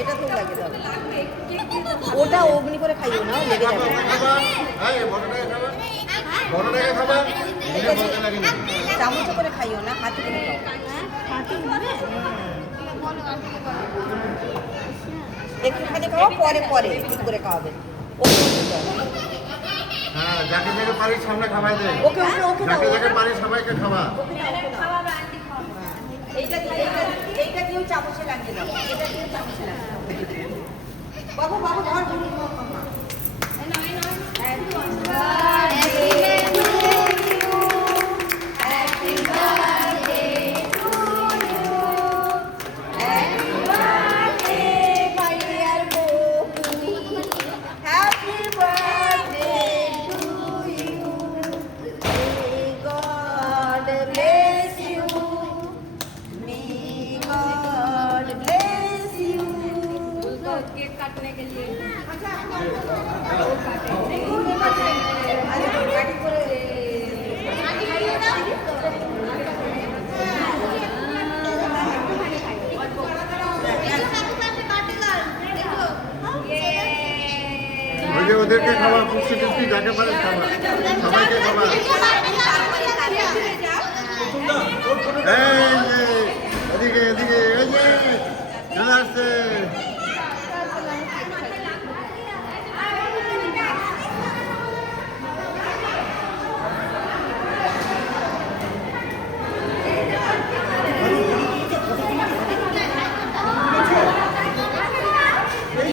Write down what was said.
এটা তো লাগে দাও। ওটা অগ্নি করে খাইও না, লেগে যাবে। চামচ করে খাইও না, হাতে করে খাও। একটুখানি খাও, পরে পরে একটু করে খাওয়াবে। হ্যাঁ, যাকে যাকে পারি সামনে খাওয়াই দে। ওকে ওকে ওকে যাকে যাকে পারি সবাইকে খাওয়া। এইটা দিয়েও চামচে লাগিয়ে দাও, এটা দিয়েও চামচে লাগিয়ে দাও। বাবু বাবু ধর ধর মামা। केक काटने के लिए ওদেরকে খাওয়া, পুষ্টি টুষ্টি যাকে পারে খাওয়া, সবাইকে খাওয়া। এদিকে এদিকে এই যে চলে আসছে।